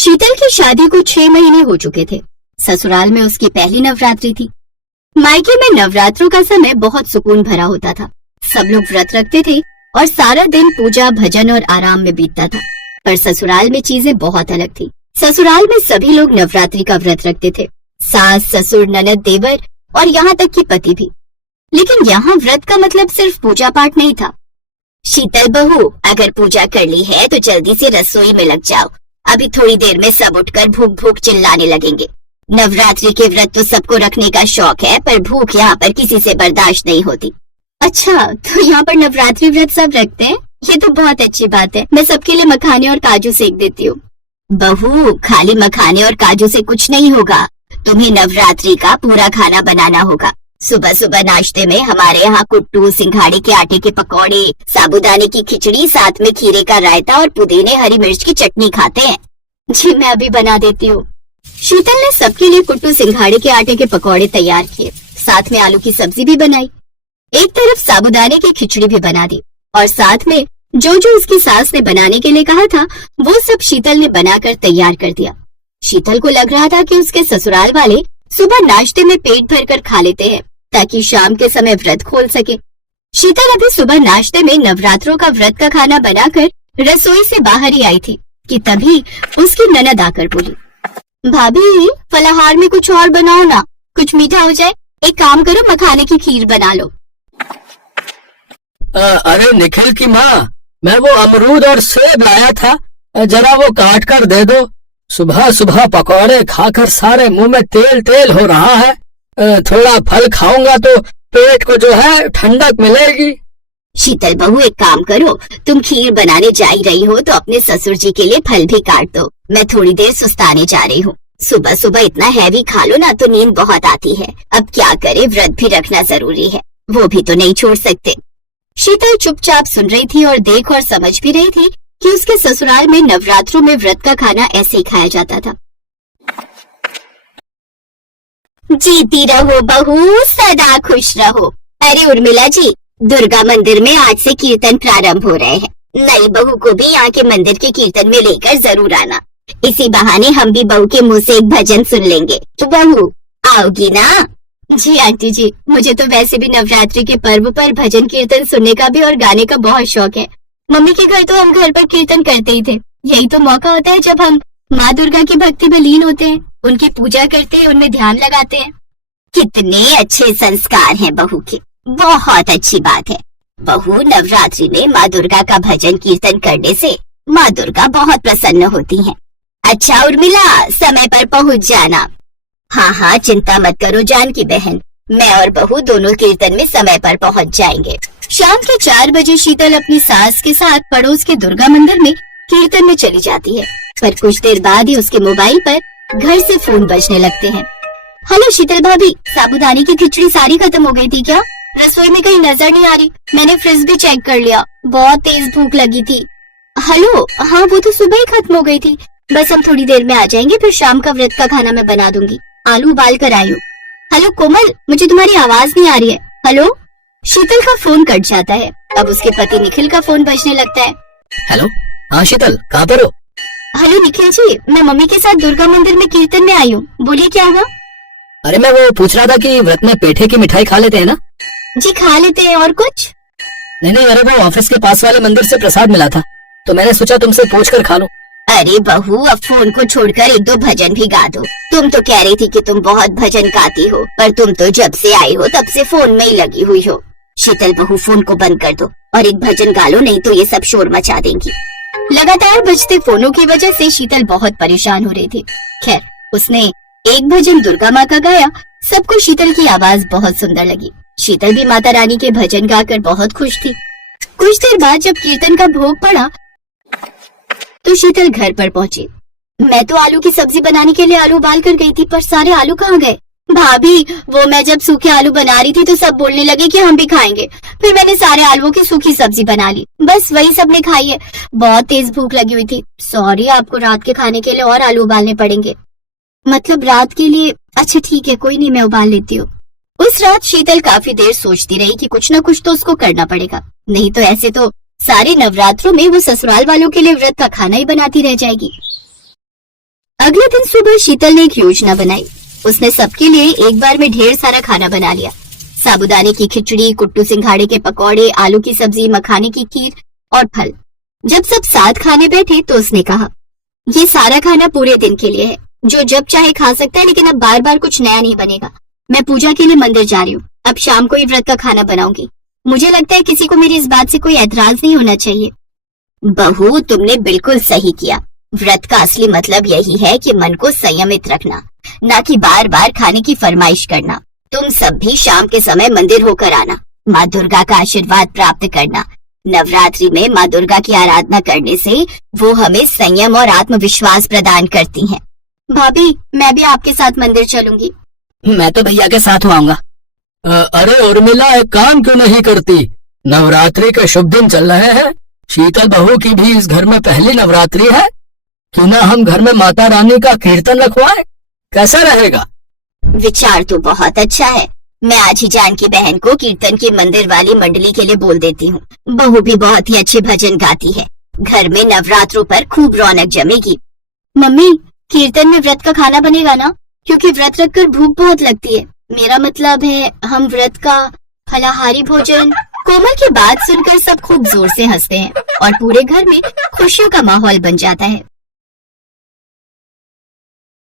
शीतल की शादी को 6 महीने हो चुके थे। ससुराल में उसकी पहली नवरात्रि थी। मायके में नवरात्रों का समय बहुत सुकून भरा होता था। सब लोग व्रत रखते थे और सारा दिन पूजा, भजन और आराम में बीतता था। पर ससुराल में चीजें बहुत अलग थी। ससुराल में सभी लोग नवरात्रि का व्रत रखते थे, सास, ससुर, ननद, देवर और यहाँ तक कि पति भी। लेकिन यहाँ व्रत का मतलब सिर्फ पूजा पाठ नहीं था। शीतल बहू, अगर पूजा कर ली है तो जल्दी से रसोई में लग जाओ। अभी थोड़ी देर में सब उठकर भूख भूख चिल्लाने लगेंगे। नवरात्रि के व्रत तो सबको रखने का शौक है, पर भूख यहाँ पर किसी से बर्दाश्त नहीं होती। अच्छा, तो यहाँ पर नवरात्रि व्रत सब रखते हैं? ये तो बहुत अच्छी बात है। मैं सबके लिए मखाने और काजू सेक देती हूँ। बहू, खाली मखाने और काजू से कुछ नहीं होगा। तुम्हें नवरात्रि का पूरा खाना बनाना होगा। सुबह सुबह नाश्ते में हमारे यहाँ कुट्टू, सिंघाड़े के आटे के पकौड़े, साबूदाने की खिचड़ी, साथ में खीरे का रायता और पुदीने हरी मिर्च की चटनी खाते हैं। जी, मैं अभी बना देती हूँ। शीतल ने सबके लिए कुट्टू, सिंघाड़े के आटे के पकौड़े तैयार किए, साथ में आलू की सब्जी भी बनाई। एक तरफ साबूदाने की खिचड़ी भी बना दी और साथ में जो जो उसकी सास ने बनाने के लिए कहा था वो सब शीतल ने बनाकर तैयार कर दिया। शीतल को लग रहा था कि उसके ससुराल वाले सुबह नाश्ते में पेट भरकर खा लेते हैं ताकि शाम के समय व्रत खोल सके। शीतल अभी सुबह नाश्ते में नवरात्रों का व्रत का खाना बनाकर रसोई से बाहर ही आई थी कि तभी उसकी ननद आकर बोली, भाभी, फलाहार में कुछ और बनाओ ना, कुछ मीठा हो जाए। एक काम करो, मखाने की खीर बना लो। अरे निखिल की माँ, मैं वो अमरूद और सेब लाया था, जरा वो काट कर दे दो। सुबह सुबह पकौड़े खाकर सारे मुंह में तेल तेल हो रहा है। थोड़ा फल खाऊंगा तो पेट को जो है ठंडक मिलेगी। शीतल बहू, एक काम करो, तुम खीर बनाने जा ही रही हो तो अपने ससुर जी के लिए फल भी काट दो। मैं थोड़ी देर सुस्ताने जा रही हूँ। सुबह सुबह इतना हैवी खा लो ना तो नींद बहुत आती है। अब क्या करे, व्रत भी रखना जरूरी है, वो भी तो नहीं छोड़ सकते। शीतल चुपचाप सुन रही थी और देख और समझ भी रही थी कि उसके ससुराल में नवरात्रों में व्रत का खाना ऐसे ही खाया जाता था। जीती रहो बहू, सदा खुश रहो। अरे उर्मिला जी, दुर्गा मंदिर में आज से कीर्तन प्रारंभ हो रहे हैं। नई बहू को भी यहाँ के मंदिर के कीर्तन में लेकर जरूर आना। इसी बहाने हम भी बहू के मुंह से एक भजन सुन लेंगे। तो बहू, आओगी ना? जी आंटी जी, मुझे तो वैसे भी नवरात्रि के पर्व पर भजन कीर्तन सुनने का भी और गाने का बहुत शौक है। मम्मी के घर तो हम घर पर कीर्तन करते ही थे। यही तो मौका होता है जब हम माँ दुर्गा की भक्ति में लीन होते हैं, उनकी पूजा करते हैं, उनमें ध्यान लगाते हैं। कितने अच्छे संस्कार हैं बहू के, बहुत अच्छी बात है। बहू, नवरात्रि में माँ दुर्गा का भजन कीर्तन करने से माँ दुर्गा बहुत प्रसन्न होती हैं। अच्छा उर्मिला, समय पर पहुँच जाना। हाँ हाँ, चिंता मत करो जानकी बहन, मैं और बहू दोनों कीर्तन में समय पर पहुँच जाएंगे। शाम के 4 बजे शीतल अपनी सास के साथ पड़ोस के दुर्गा मंदिर में कीर्तन में चली जाती है। पर कुछ देर बाद ही उसके मोबाइल पर घर से फोन बजने लगते हैं। हेलो शीतल भाभी, साबूदाने की खिचड़ी सारी खत्म हो गई थी क्या? रसोई में कहीं नजर नहीं आ रही। मैंने फ्रिज भी चेक कर लिया, बहुत तेज भूख लगी थी। हेलो, हाँ वो तो सुबह ही खत्म हो गई थी। बस हम थोड़ी देर में आ जाएंगे, फिर शाम का व्रत का खाना मैं बना दूंगी। आलू उबाल कर आई हूँ। हेलो कोमल, मुझे तुम्हारी आवाज नहीं आ रही है। हेलो। शीतल का फोन कट जाता है। अब उसके पति निखिल का फोन बजने लगता है। हेलो, हाँ शीतल, कहाँ पर हो? हेलो निखिल जी, मैं मम्मी के साथ दुर्गा मंदिर में कीर्तन में आई हूँ। बोलिए क्या हुआ? अरे मैं वो पूछ रहा था कि व्रत में पेठे की मिठाई खा लेते हैं ना? जी खा लेते हैं, और कुछ? नहीं, मेरे को ऑफिस के पास वाले मंदिर से प्रसाद मिला था, तो मैंने सोचा तुमसे पूछ कर खा लूं। अरे बहू, अब फोन को छोड़कर 1-2 भजन भी गा दो। तुम तो कह रही थी कि तुम बहुत भजन गाती हो, पर तुम तो जब से आई हो तब से फोन में ही लगी हुई हो। शीतल बहू, फोन को बंद कर दो और एक भजन गा लो, नहीं तो ये सब शोर मचा देंगी। लगातार बजते फोनों की वजह से शीतल बहुत परेशान हो रही थी। खैर, उसने एक भजन दुर्गा माँ का गाया। सबको शीतल की आवाज बहुत सुंदर लगी। शीतल भी माता रानी के भजन गाकर बहुत खुश थी। कुछ देर बाद जब कीर्तन का भोग पड़ा तो शीतल घर पर पहुंची। मैं तो आलू की सब्जी बनाने के लिए आलू उबाल कर गई थी, पर सारे आलू कहाँ गए? भाभी, वो मैं जब सूखे आलू बना रही थी तो सब बोलने लगे कि हम भी खाएंगे। फिर मैंने सारे आलूओं की सूखी सब्जी बना ली, बस वही सबने खाई है। बहुत तेज भूख लगी हुई थी। सॉरी, आपको रात के खाने के लिए और आलू उबालने पड़ेंगे। मतलब रात के लिए? अच्छा ठीक है, कोई नहीं, मैं उबाल लेती हूँ। उस रात शीतल काफी देर सोचती रही कि कुछ न कुछ तो उसको करना पड़ेगा, नहीं तो ऐसे तो सारे नवरात्रों में वो ससुराल वालों के लिए व्रत का खाना ही बनाती रह जाएगी। अगले दिन सुबह शीतल ने एक योजना बनाई। उसने सबके लिए एक बार में ढेर सारा खाना बना लिया। साबूदाने की खिचड़ी, कुट्टू सिंघाड़े के पकौड़े, आलू की सब्जी, मखाने की खीर और फल। जब सब साथ खाने बैठे तो उसने कहा, ये सारा खाना पूरे दिन के लिए है, जो जब चाहे खा सकता है, लेकिन अब बार बार कुछ नया नहीं बनेगा। मैं पूजा के लिए मंदिर जा रही हूँ, अब शाम को ही व्रत का खाना बनाऊंगी। मुझे लगता है किसी को मेरी इस बात से कोई ऐतराज नहीं होना चाहिए। बहू, तुमने बिल्कुल सही किया। व्रत का असली मतलब यही है कि मन को संयमित रखना, ना कि बार बार खाने की फरमाइश करना। तुम सब भी शाम के समय मंदिर होकर आना, माँ दुर्गा का आशीर्वाद प्राप्त करना। नवरात्रि में माँ दुर्गा की आराधना करने से वो हमें संयम और आत्मविश्वास प्रदान करती हैं। भाभी, मैं भी आपके साथ मंदिर चलूंगी। मैं तो भैया के साथ आऊंगा। अरे उर्मिला, एक काम क्यों नहीं करती? नवरात्रि का शुभ दिन चल रहे हैं, शीतल बहू की भी इस घर में पहली नवरात्रि है। क्यों ना हम घर में माता रानी का कीर्तन रखवाएं? कैसा रहेगा? विचार तो बहुत अच्छा है। मैं आज ही जानकी बहन को कीर्तन की मंदिर वाली मंडली के लिए बोल देती हूँ। बहू भी बहुत ही अच्छे भजन गाती है। घर में नवरात्रों पर खूब रौनक जमेगी। मम्मी, कीर्तन में व्रत का खाना बनेगा ना? क्योंकि व्रत रखकर भूख बहुत लगती है। मेरा मतलब है, हम व्रत का फलाहारी भोजन। कोमल की बात सुनकर सब खूब जोर से हंसते हैं और पूरे घर में खुशियों का माहौल बन जाता है।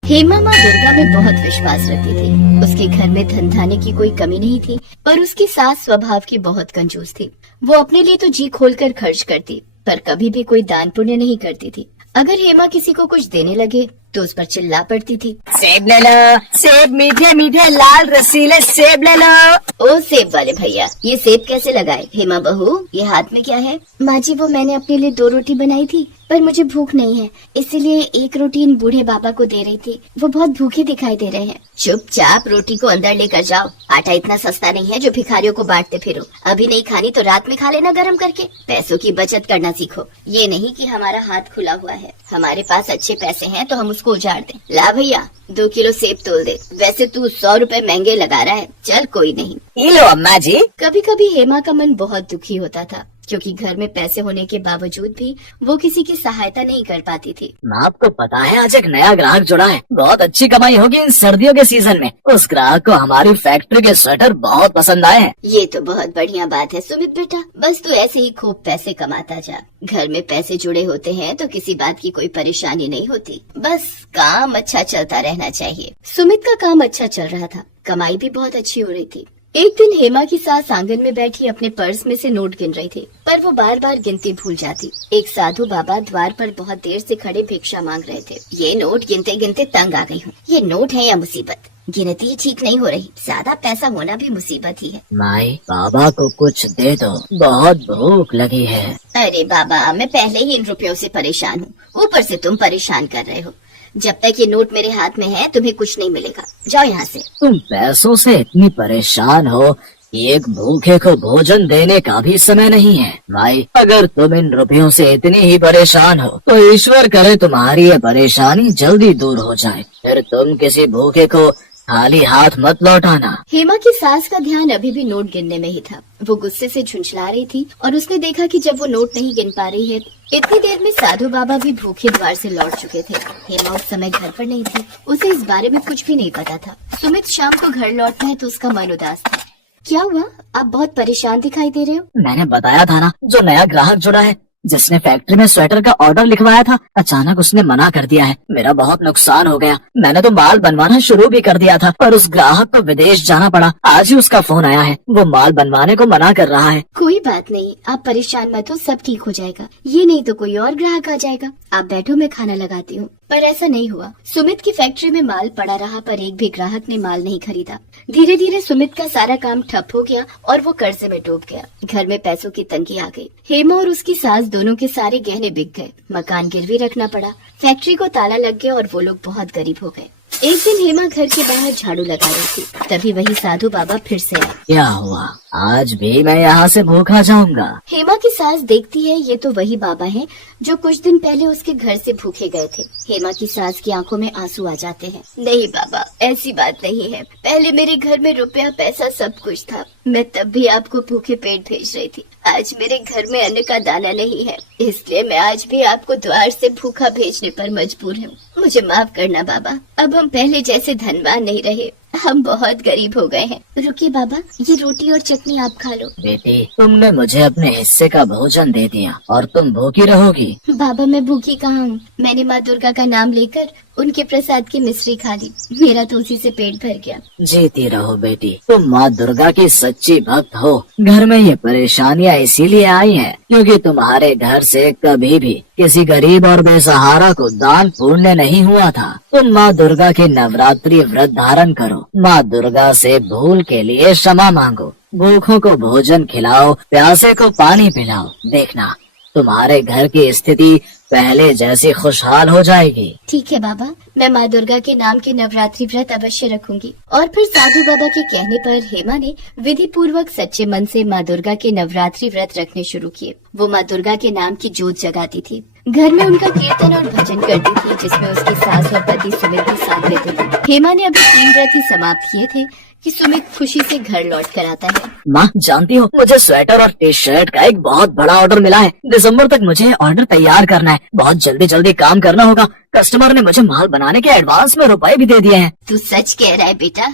हेमा माँ दुर्गा में बहुत विश्वास रखती थी। उसके घर में धन धान्य की कोई कमी नहीं थी, पर उसकी सास स्वभाव की बहुत कंजूस थी। वो अपने लिए तो जी खोलकर खर्च करती, पर कभी भी कोई दान पुण्य नहीं करती थी। अगर हेमा किसी को कुछ देने लगे तो उस पर चिल्ला पड़ती थी, सेब ले लो, सेब मीठे मीठे लाल रसीले सेब ले लो। ओ सेब वाले भैया, ये सेब कैसे लगाए? हेमा बहू, ये हाथ में क्या है? माँ जी, वो मैंने अपने लिए 2 रोटी बनाई थी, पर मुझे भूख नहीं है, इसीलिए एक रोटी इन बूढ़े बाबा को दे रही थी। वो बहुत भूखे दिखाई दे रहे हैं। चुपचाप रोटी को अंदर लेकर जाओ। आटा इतना सस्ता नहीं है जो भिखारियों को बांटते फिरो। अभी नहीं खानी तो रात में खा लेना गरम करके। पैसों की बचत करना सीखो। ये नहीं कि हमारा हाथ खुला हुआ है। हमारे पास अच्छे पैसे हैं तो हम उसको उजाड़ दें। ला भैया, 2 किलो सेब तोल दे। वैसे तू 100 रुपए महंगे लगा रहा है। चल कोई नहीं। ये लो अम्मा जी। कभी कभी हेमा का मन बहुत दुखी होता था, क्योंकि घर में पैसे होने के बावजूद भी वो किसी की सहायता नहीं कर पाती थी। आपको पता है, आज एक नया ग्राहक जुड़ा है। बहुत अच्छी कमाई होगी इन सर्दियों के सीजन में। उस ग्राहक को हमारी फैक्ट्री के स्वेटर बहुत पसंद आए हैं। ये तो बहुत बढ़िया बात है सुमित बेटा। बस तू ऐसे ही खूब पैसे कमाता जा। घर में पैसे जुड़े होते हैं तो किसी बात की कोई परेशानी नहीं होती। बस काम अच्छा चलता रहना चाहिए। सुमित का काम अच्छा चल रहा था, कमाई भी बहुत अच्छी हो रही थी। एक दिन हेमा की सास आंगन में बैठी अपने पर्स में से नोट गिन रही थी, पर वो बार बार गिनती भूल जाती। एक साधु बाबा द्वार पर बहुत देर से खड़े भिक्षा मांग रहे थे। ये नोट गिनते गिनते तंग आ गई हूँ। ये नोट है या मुसीबत? गिनती ठीक नहीं हो रही। ज्यादा पैसा होना भी मुसीबत ही है। माई, बाबा को कुछ दे दो, बहुत भूख लगी है। अरे बाबा, मैं पहले ही इन रुपयों से परेशान हूँ, ऊपर से तुम परेशान कर रहे हो। जब तक ये नोट मेरे हाथ में है तुम्हें कुछ नहीं मिलेगा। जाओ यहाँ से। तुम पैसों से इतनी परेशान हो, एक भूखे को भोजन देने का भी समय नहीं है। माई, अगर तुम इन रुपयों से इतनी ही परेशान हो तो ईश्वर करे तुम्हारी ये परेशानी जल्दी दूर हो जाए। फिर तुम किसी भूखे को खाली हाथ मत लौटाना। हेमा की सास का ध्यान अभी भी नोट गिनने में ही था। वो गुस्से से झुंझला रही थी और उसने देखा कि जब वो नोट नहीं गिन पा रही है, इतनी देर में साधु बाबा भी भूखे द्वार से लौट चुके थे। हेमा उस समय घर पर नहीं थी, उसे इस बारे में कुछ भी नहीं पता था। सुमित शाम को घर लौटना है तो उसका मन उदास था। क्या हुआ? आप बहुत परेशान दिखाई दे रहे हो। मैंने बताया था ना, जो नया ग्राहक जुड़ा है, जिसने फैक्ट्री में स्वेटर का ऑर्डर लिखवाया था, अचानक उसने मना कर दिया है। मेरा बहुत नुकसान हो गया। मैंने तो माल बनवाना शुरू भी कर दिया था, पर उस ग्राहक को विदेश जाना पड़ा। आज ही उसका फोन आया है, वो माल बनवाने को मना कर रहा है। कोई बात नहीं, आप परेशान मत हो, सब ठीक हो जाएगा। ये नहीं तो कोई और ग्राहक आ जाएगा। आप बैठो, मैं खाना लगाती हूँ। पर ऐसा नहीं हुआ। सुमित की फैक्ट्री में माल पड़ा रहा, पर एक भी ग्राहक ने माल नहीं खरीदा। धीरे धीरे सुमित का सारा काम ठप हो गया और वो कर्जे में डूब गया। घर में पैसों की तंगी आ गई। हेमा और उसकी सास दोनों के सारे गहने बिक गए। मकान गिरवी रखना पड़ा। फैक्ट्री को ताला लग गया और वो लोग बहुत गरीब हो गए। एक दिन हेमा घर के बाहर झाड़ू लगा रही थी, तभी वही साधु बाबा फिर से आए। क्या हुआ? आज भी मैं यहाँ से भूखा जाऊंगा। हेमा की सास देखती है ये तो वही बाबा हैं जो कुछ दिन पहले उसके घर से भूखे गए थे। हेमा की सास की आंखों में आंसू आ जाते हैं। नहीं बाबा, ऐसी बात नहीं है। पहले मेरे घर में रुपया पैसा सब कुछ था, मैं तब भी आपको भूखे पेट भेज रही थी। आज मेरे घर में अन्न का दाना नहीं है, इसलिए मैं आज भी आपको द्वार से भूखा भेजने पर मजबूर हूँ। मुझे माफ करना बाबा, अब हम पहले जैसे धनवान नहीं रहे, हम बहुत गरीब हो गए हैं। रुकिए बाबा, ये रोटी और चटनी आप खा लो। बेटी, तुमने मुझे अपने हिस्से का भोजन दे दिया और तुम भूखी रहोगी। बाबा मैं भूखी कहाँ हूँ, मैंने माँ दुर्गा का नाम लेकर उनके प्रसाद की मिश्री खा ली, मेरा तो उसी से पेट भर गया। जीती रहो बेटी, तुम माँ दुर्गा की सच्ची भक्त हो। घर में ये परेशानियाँ इसीलिए आई हैं क्योंकि तुम्हारे घर से कभी भी किसी गरीब और बेसहारा को दान पुण्य नहीं हुआ था। तुम माँ दुर्गा के नवरात्रि व्रत धारण करो, माँ दुर्गा से भूल के लिए क्षमा मांगो, भूखों को भोजन खिलाओ, प्यासे को पानी पिलाओ। देखना तुम्हारे घर की स्थिति पहले जैसी खुशहाल हो जाएगी। ठीक है बाबा, मैं माँ दुर्गा के नाम के नवरात्रि व्रत अवश्य रखूंगी। और फिर साधु बाबा के कहने पर हेमा ने विधि पूर्वक सच्चे मन से माँ दुर्गा के नवरात्रि व्रत रखने शुरू किए। वो माँ दुर्गा के नाम की जोत जगाती थी, घर में उनका कीर्तन और भजन करती थी, जिसमें उसकी सास और पति सुमित भी साथ लेते थे। हेमा ने अभी 3 व्रत ही समाप्त किए थे कि सुमित खुशी से घर लौट कर आता है। माँ जानती हो, मुझे स्वेटर और टी शर्ट का एक बहुत बड़ा ऑर्डर मिला है। दिसंबर तक मुझे ऑर्डर तैयार करना है, बहुत जल्दी काम करना होगा। कस्टमर ने मुझे माल बनाने के एडवांस में रुपए भी दे दिए हैं। तू सच कह रहा है बेटा?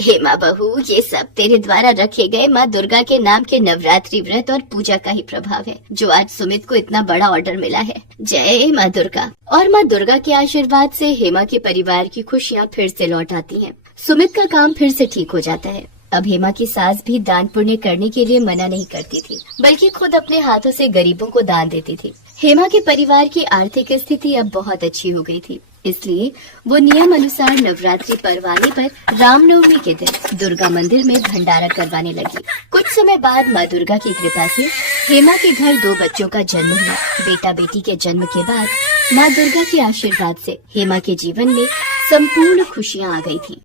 हेमा बहू, ये सब तेरे द्वारा रखे गए माँ दुर्गा के नाम के नवरात्रि व्रत और पूजा का ही प्रभाव है, जो आज सुमित को इतना बड़ा ऑर्डर मिला है। जय माँ दुर्गा। और माँ दुर्गा के आशीर्वाद से हेमा के परिवार की खुशियाँ फिर से लौट आती हैं। सुमित का काम फिर से ठीक हो जाता है। अब हेमा की सास भी दान पुण्य करने के लिए मना नहीं करती थी, बल्कि खुद अपने हाथों से गरीबों को दान देती थी। हेमा के परिवार की आर्थिक स्थिति अब बहुत अच्छी हो गई थी, इसलिए वो नियम अनुसार नवरात्रि पर्व आने पर रामनवमी के दिन दुर्गा मंदिर में भंडारा करवाने लगी। कुछ समय बाद माँ दुर्गा की कृपा से हेमा के घर 2 बच्चों का जन्म हुआ। बेटा बेटी के जन्म के बाद माँ दुर्गा के आशीर्वाद से हेमा के जीवन में संपूर्ण खुशियाँ आ गई थी।